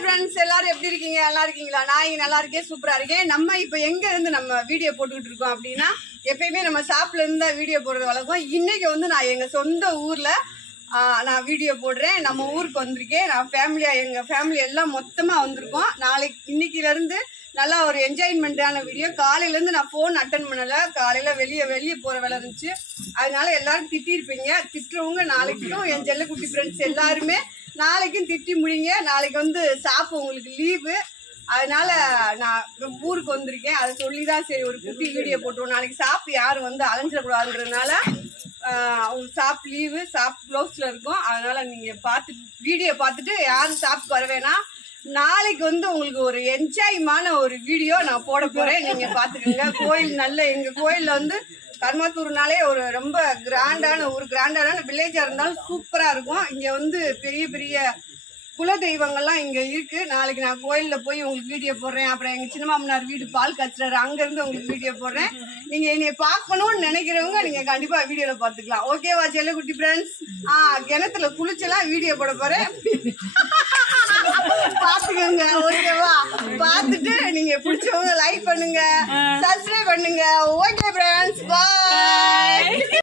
Hi friends, எல்லாரும் எப்படி இருக்கீங்க? நல்லா இருக்கீங்களா? நான் இங்கே நல்லா இருக்கேன், சூப்பராக இருக்கேன். நம்ம இப்போ எங்கே இருந்து நம்ம வீடியோ போட்டுக்கிட்டு இருக்கோம் அப்படின்னா, எப்பயுமே நம்ம ஷாப்ல இருந்து தான் வீடியோ போடுறது வழக்கம். இன்னைக்கு வந்து நான் எங்கள் சொந்த ஊரில் நான் வீடியோ போடுறேன். நம்ம ஊருக்கு வந்திருக்கேன். நான் ஃபேமிலியாக எங்கள் ஃபேமிலி எல்லாம் மொத்தமாக வந்திருக்கோம். இன்னைக்கிலேருந்து நல்லா ஒரு என்ஜாய்மெண்ட்டான வீடியோ. காலையிலேருந்து நான் ஃபோன் அட்டன் பண்ணலை. காலையில் வெளியே போகிற வேலை இருந்துச்சு. அதனால எல்லாரும் திட்டிருப்பீங்க. திட்டுறவங்க நாளைக்கும் என் செல்லக்குட்டி ஃப்ரெண்ட்ஸ் எல்லாருமே நாளைக்கும் திட்டி முடிங்க. நாளைக்கு வந்து ஷாப்பு உங்களுக்கு லீவு. அதனால நான் ஊருக்கு வந்திருக்கேன். அதை சொல்லி தான் சரி ஒரு குட்டி வீடியோ போட்டுருவோம். நாளைக்கு ஷாப் யாரும் வந்து அலைஞ்சிடக்கூடாதுன்றதுனால அவங்க ஷாப் லீவு, ஷாப் க்ளோஸில் இருக்கும். அதனால நீங்கள் வீடியோ பார்த்துட்டு யாரும் ஷாப்புக்கு வர வேணாம். நாளைக்கு வந்து உங்களுக்கு ஒரு என்ஜாய்மான ஒரு வீடியோ நான் போட போகிறேன். நீங்கள் பார்த்துக்கோங்க. எங்கள் கோயிலில் வந்து கர்மாத்தூர்னாலே ஒரு ரொம்ப கிராண்டான வில்லேஜாக இருந்தாலும் சூப்பராக இருக்கும். இங்கே வந்து பெரிய பெரிய குல தெய்வங்கள்லாம் இங்கே இருக்குது. நாளைக்கு நான் கோயிலில் போய் உங்களுக்கு வீடியோ போடுறேன். அப்புறம் எங்கள் சின்ன மாமனார் வீடு பால் காய்ச்சுறாரு, அங்கேருந்து உங்களுக்கு வீடியோ போடுறேன். நீங்கள் என்னை பார்க்கணும்னு நினைக்கிறவங்க நீங்கள் கண்டிப்பாக வீடியோவில் பார்த்துக்கலாம். ஓகேவா செல்லக்குட்டி ஃப்ரெண்ட்ஸ்? கிணத்துல குளிச்செல்லாம் வீடியோ போட போகிறேன். பார்த்துக்கோங்க, ஓகேவா? பார்த்துட்டு நீங்கள் பிடிச்சவங்க லைக் பண்ணுங்க, சப்ஸ்கிரைப் பண்ணுங்க. ஓகே ஃப்ரெண்ட்ஸ், பாய்.